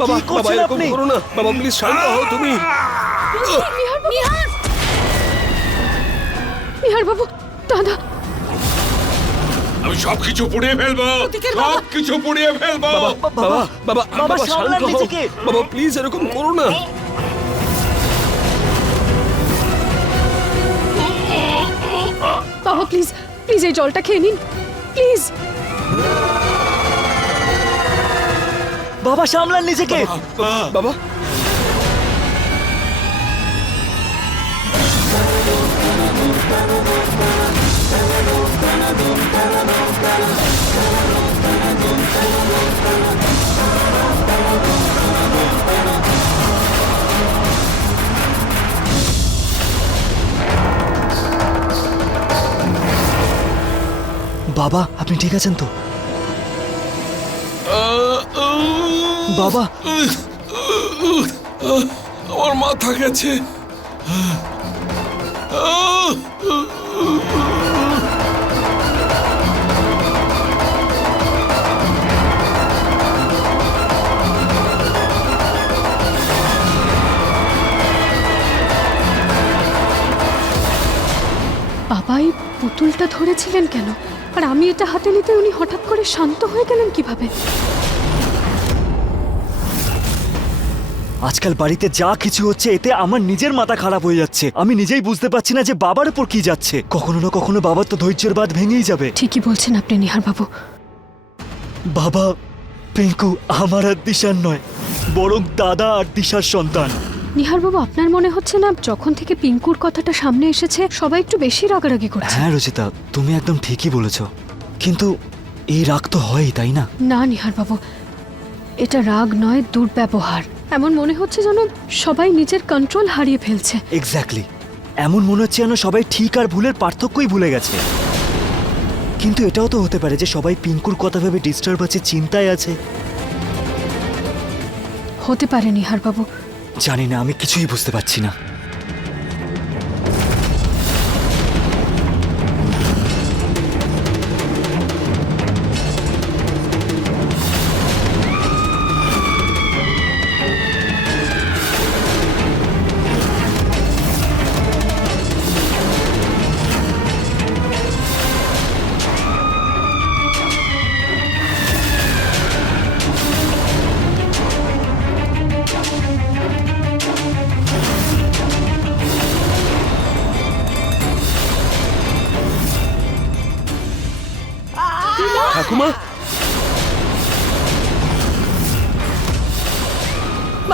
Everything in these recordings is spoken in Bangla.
বাবা বাবা এরকম করো না। বাবা প্লিজ শান্ত হও তুমি। নিহার নিহার বাবু দাদা। আমি সবকিছু পুড়িয়ে ফেলব। সবকিছু পুড়িয়ে ফেলব। বাবা বাবা বাবা বাবা শান্ত হও। বাবা প্লিজ এরকম করো না। বাবা প্লিজ প্লিজ এই জলটা খেয়ে নিন। প্লিজ বাবা সামলান নিজেকে বাবা বাবা আপনি ঠিক আছেন তো বাবা। আমার মাথা গেছে। বাবা এই পুতুলটা ধরেছিলেন কেন? আর আমি এটা হাতে নিতে উনি হঠাৎ করে শান্ত হয়ে গেলেন কীভাবে? আজকাল বাড়িতে যা কিছু হচ্ছে এতে আমার নিজের মাথা খারাপ হয়ে যাচ্ছে। আমি নিজেই বুঝতে পারছি না যে বাবার উপর কি যাচ্ছে। কখনো না কখনো বাবার তো ধৈর্যের বাদ ভেঙেই যাবে। ঠিকই বলছেন আপনি নিহার বাবু বাবা পিঙ্কু আমার আর দিশার নয় বরং দাদা আর দিশার সন্তান। নিহার বাবু আপনার মনে হচ্ছে না যখন থেকে পিঙ্কুর কথাটা সামনে এসেছে সবাই একটু বেশি রাগারাগি করছে? হ্যাঁ রচিতা তুমি একদম ঠিকই বলেছ। কিন্তু এই রাগ তো হয়ই তাই না? না নিহার বাবু এটা রাগ নয় দুর্ব্যবহার। এমন মনে হচ্ছে যেন সবাই নিজের কন্ট্রোল হারিয়ে ফেলছে। এক্স্যাক্টলি এমন মনে হচ্ছে যেন সবাই ঠিক আর ভুলের পার্থক্যই ভুলে গেছে। কিন্তু এটাও তো হতে পারে যে সবাই পিঙ্কুর কথা ভেবে ডিস্টার্ব আছে চিন্তায় আছে। হতে পারে নিহার বাবু জানি না আমি কিছুই বুঝতে পারছি না।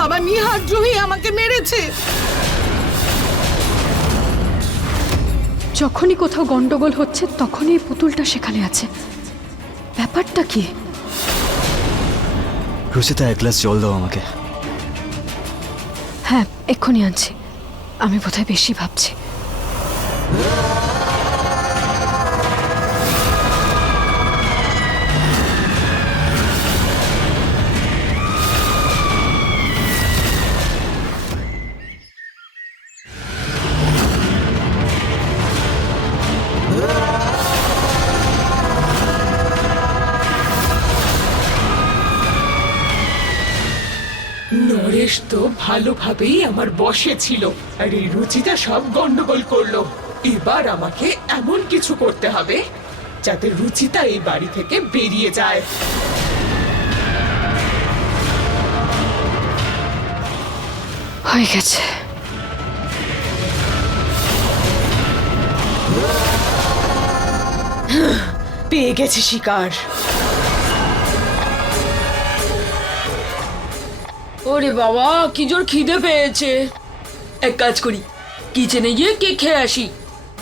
বাবা নিহার জহি আমাকে মেরেছে। যখনই কোথাও গন্ডগোল হচ্ছে তখনই এই পুতুলটা সেখানে আছে। ব্যাপারটা কি? রুচিতা এক গ্লাস জল দাও আমাকে। হ্যাঁ এক্ষুনি আনছি। আমি বোধহয় বেশি ভাবছি। নরেশ তো ভালোভাবেই আমার বসে ছিল আর এই রুচিটা সব গন্ডগোল করল। এবার আমাকে এমন কিছু করতে হবে যাতে রুচিতা এই বাড়ি থেকে বেরিয়ে যায়। হয়ে গেছে। পেয়ে গেছে শিকার। ওরে বাবা, কি জোর খিদে পেয়েছে। এক কাজ করি কিচেনে গিয়ে কে খেয়ে আসি।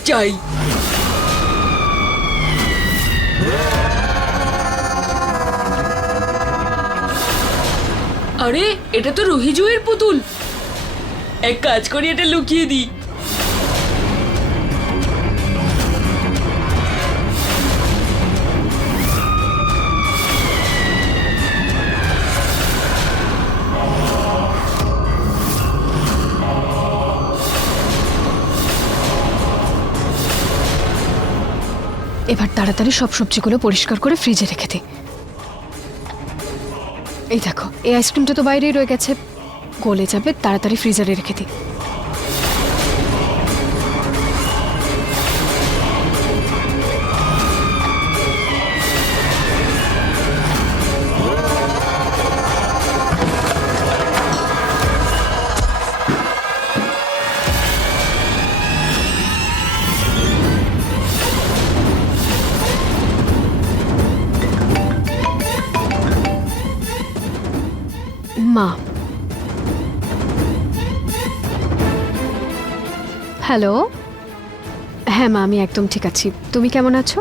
চাই আরে, এটা তো রুহিজুয়ের পুতুল। এক কাজ করি, এটা লুকিয়ে দিই। তাড়াতাড়ি সব সবজিগুলো পরিষ্কার করে ফ্রিজে রেখে দিই এই দেখো, এই আইসক্রিমটা তো বাইরেই রয়ে গেছে। গলে যাবে, তাড়াতাড়ি ফ্রিজারে রেখে দিই মা। হ্যালো হ্যাঁ মা আমি একদম ঠিক আছি। তুমি কেমন আছো?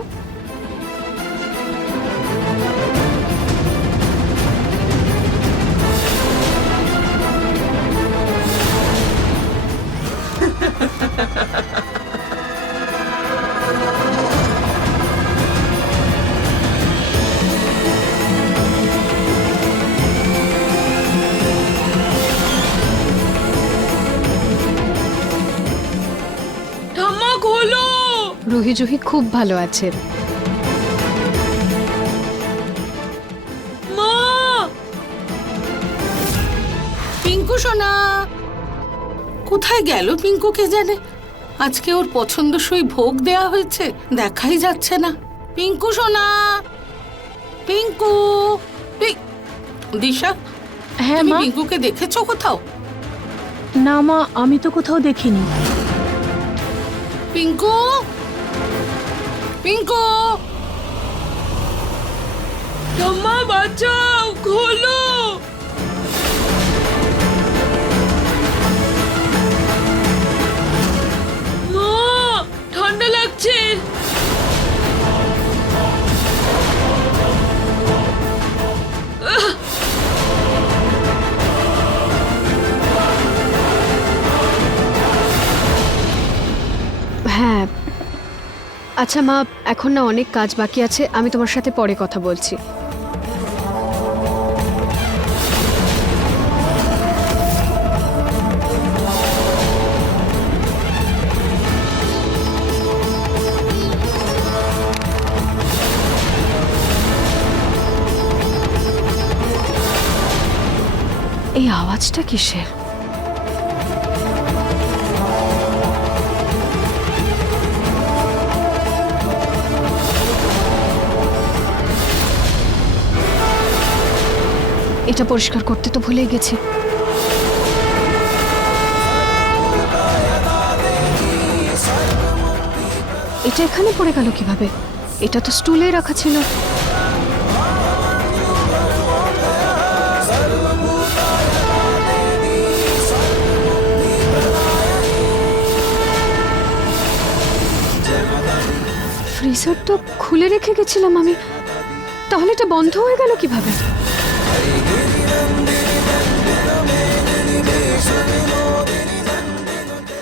রুহি জুহি খুব ভালো আছে। মা! পিঙ্কু সোনা! কোথায় গেল পিঙ্কু কে জানে? আজকে ওর পছন্দসই ভোগ দেয়া হয়েছে দেখাই যাচ্ছে না। পিঙ্কু সোনা! পিঙ্কু! পি- দিশা হ্যাঁ মা? পিঙ্কুকে দেখেছ কোথাও? না মা আমি তো কোথাও দেখিনি। পিঙ্কু! পিঙ্কু! ঠাম্মা বাঁচাও খোলো! ঠান্ডা লাগছে। হ্যাঁ আচ্ছা মা, এখন না অনেক কাজ বাকি আছে, আমি তোমার সাথে পরে কথা বলছি। এই আওয়াজটা কিসের? এটা পরিষ্কার করতে তো ভুলে গেছি। এটা এখানে পড়ে গেল কীভাবে? এটা তো স্টুলে রাখা ছিল। ফ্রিজার তো খুলে রেখে গেছিলাম আমি। তাহলে এটা বন্ধ হয়ে গেল কীভাবে?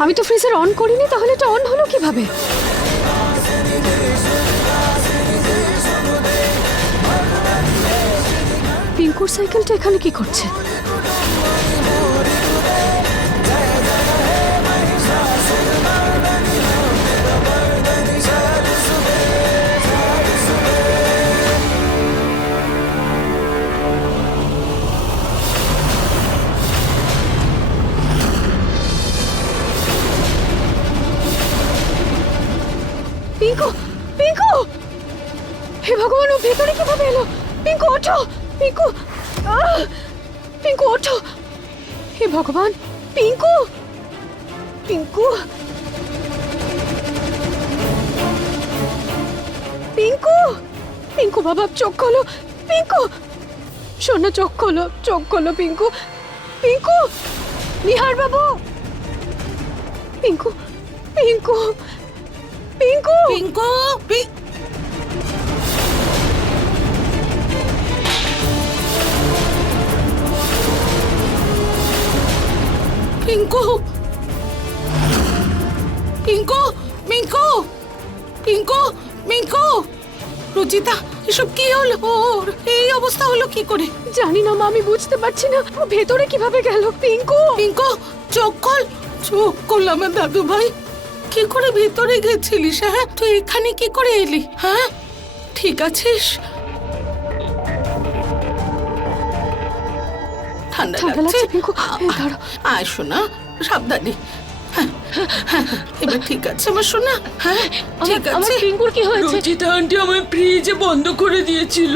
আমি তো ফ্রিজার অন করিনি, তাহলে এটা অন হলো কীভাবে? পিঙ্কুর সাইকেলটা এখানে কি করছে? কীভাবে এলো পিঙ্কু ওঠো পিঙ্কু! পিঙ্কু ওঠো হে ভগবান পিঙ্কু পিঙ্কু পিঙ্কু পিঙ্কু বাবা চোখ খোলো পিঙ্কু শোনো চোখ খোলো চোখ খোলো পিঙ্কু পিঙ্কু নিহার বাবু পিঙ্কু পিঙ্কু পিঙ্কু পিঙ্কু পিঙ্কু পিঙ্কু মিঙ্কু পিঙ্কু মিঙ্কু রুচিতা এসব কি হলো? ওর এই অবস্থা হলো কি করে? জানি না মা আমি বুঝতে পারছি না। ও ভেতরে কীভাবে গেল? পিঙ্কু! পিঙ্কু চোখ খোল। চোখ খোল আমার দাদু ভাই। কি করে ভিতরে গেছিলিস হ্যাঁ? তুই এখানে কি করে এলি হ্যাঁ? ঠিক আছিস? ঠান্ডা লাগছে। আয় শোনা সাবধানে। হ্যাঁ, হ্যাঁ, এবার ঠিক আছে আমার শোনা হ্যাঁ ঠিক আমার আছে। পিঙ্কুর কি হয়েছে? রুচিতা আন্টি আমার ফ্রিজে বন্ধ করে দিয়েছিল।